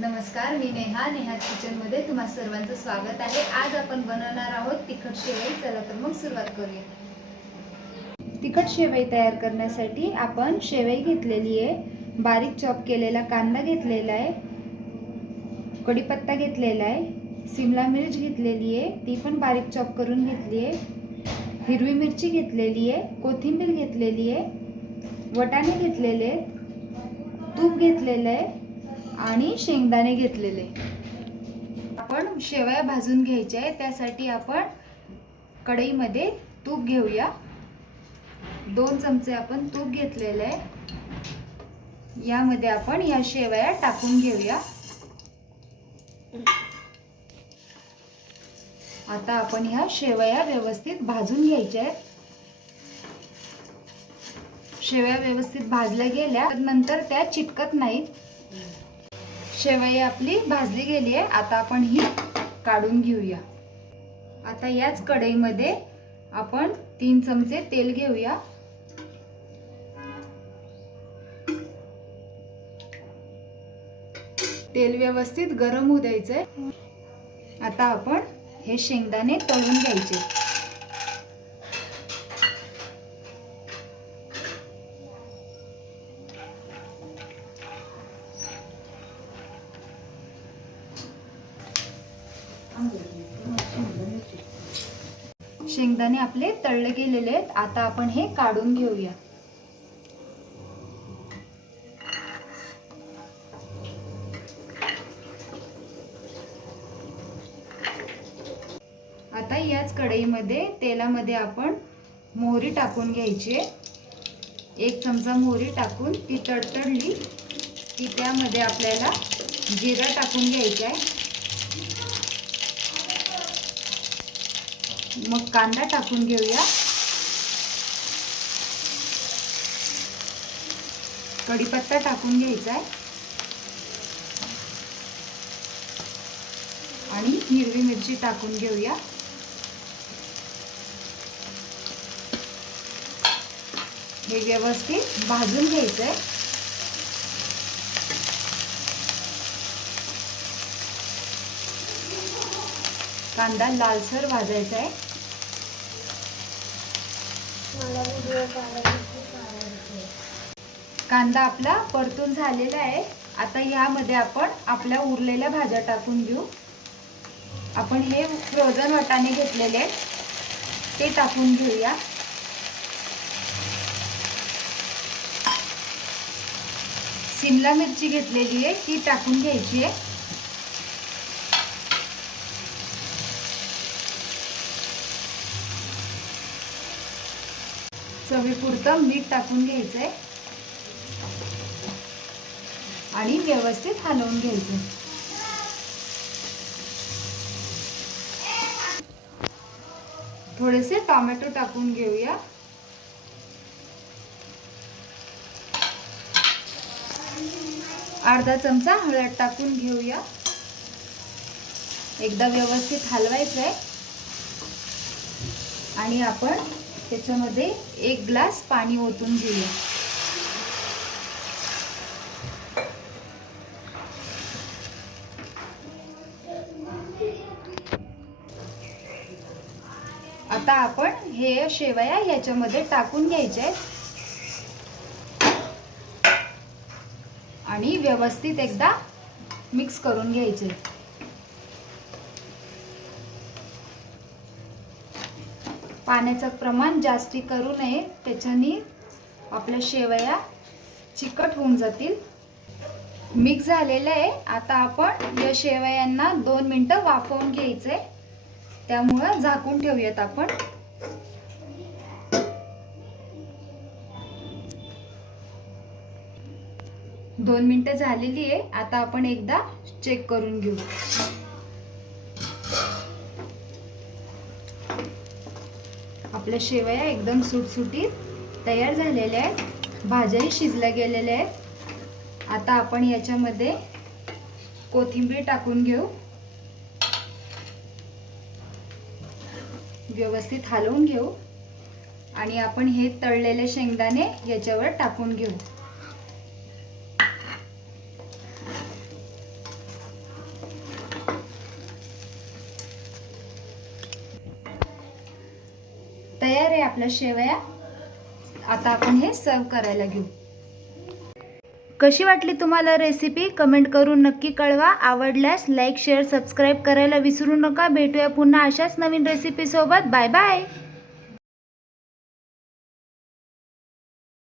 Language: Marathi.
नमस्कार मी नेहा नेहा किचनमध्ये तुम्हा सर्वांचं स्वागत आहे. आज आपण बनवणार आहोत तिखट शेवई. चला तर मग सुरुवात करूया. तिखट शेवई तयार करण्यासाठी आपण शेवई घेतलेली आहे. बारीक चॉप केलेला कांदा घेतलेला आहे. कढीपत्ता घेतलेला आहे. सिमला मिरच घेतलेली आहे. ती पण बारीक चॉप करून घेतली आहे. हिरवी मिरची घेतलेली आहे. कोथिंबीर घेतलेली आहे. वटाणे घेतलेले आहेत. तूप घेतलेलं आहे. आणि शेंगदाणे घेतलेले. आपण शेवया भाजून घ्यायच्या आहे त्यासाठी आपण कढईमध्ये तूप घेऊया. दोन चमचे आपण तूप घेतलेलं आहे. यामध्ये आपण या शेवया टाकून घेऊया. आता आपण ह्या शेवया व्यवस्थित भाजून घ्यायच्या आहेत. शेवया व्यवस्थित भाजल्या गेल्या नंतर त्या चिटकत नाहीत. शेवई आपली भाजली गेली आहे. आता आपण ही काढून घेऊया. आता याच कढईमध्ये आपण तीन चमचे तेल घेऊया. तेल व्यवस्थित गरम होऊ द्यायचंय. आता आपण हे शेंगदाणे तळून घ्यायचे. शेंगदाणे आपले तळले गेलेले आहेत. आता आपण हे काढून घेऊया. आता याच कढईमध्ये तेलामध्ये आपण मोहरी टाकून घ्यायची आहे. एक चमचा मोहरी टाकून ती तडतडली की त्यामध्ये आपल्याला जिरा टाकून घ्यायचा आहे. मग कांदा टाकून घेऊया. कढीपत्ता टाकून घ्यायचा आहे आणि हिरवी मिरची टाकून घेऊया. हे व्यवस्थित भाजून घ्यायचं आहे कांदा लालसर भाजायचा आहे कांदा आपला परतून झालेला आहे. आता यामध्ये आपण आपल्या उरलेल्या भाज्या टाकून घेऊ आपण हे फ्रोझन वटाणे घेतलेले आहेत. ते टाकून घेऊया. सिमला मिरची घेतलेली आहे ती टाकून घ्यायची आहे. चवीपुरतं मीठ टाकून घ्यायचं आहे आणि व्यवस्थित हलवून घ्यायचं थोडेसे टोमॅटो टाकून घेऊया. अर्धा चमचा हळद टाकून घेऊया. एकदा व्यवस्थित हलवायचं आहे आणि आपण त्याच्यामध्ये एक ग्लास पाणी ओतून घेऊया. आता आपण हे शेवया ह्याच्यामध्ये टाकून घ्यायचे आहेत. आणि व्यवस्थित एकदा मिक्स करून घ्यायचे पाण्याचं प्रमाण जास्ती करू नये. त्याच्याने आपल्या शेवया चिकट होऊन जातील. मिक्स झालेलं आहे. आता आपण या शेवयांना दोन मिनटं वाफवून घ्यायचं. आहे त्यामुळं झाकून ठेवूयात आपण. दोन मिनटं झालेली आहे. आता आपण एकदा चेक करून घेऊ. आपल्या शेवया एकदम सुटसुटीत तयार झालेल्या आहेत. भाज्याही शिजल्या गेलेल्या आहेत. आता आपण याच्यामध्ये कोथिंबीर टाकून घेऊ. व्यवस्थित हलवून घेऊ. आणि आपण हे तळलेले शेंगदाणे याच्यावर टाकून घेऊ. आहे आपल्या शेवया. आता आपण हे सर्व करायला घेऊ. कशी वाटली तुम्हाला रेसिपी कमेंट करून नक्की कळवा. आवडल्यास लाईक शेअर सबस्क्राईब करायला विसरू नका. भेटूया पुन्हा अशाच नवीन रेसिपीसोबत बाय बाय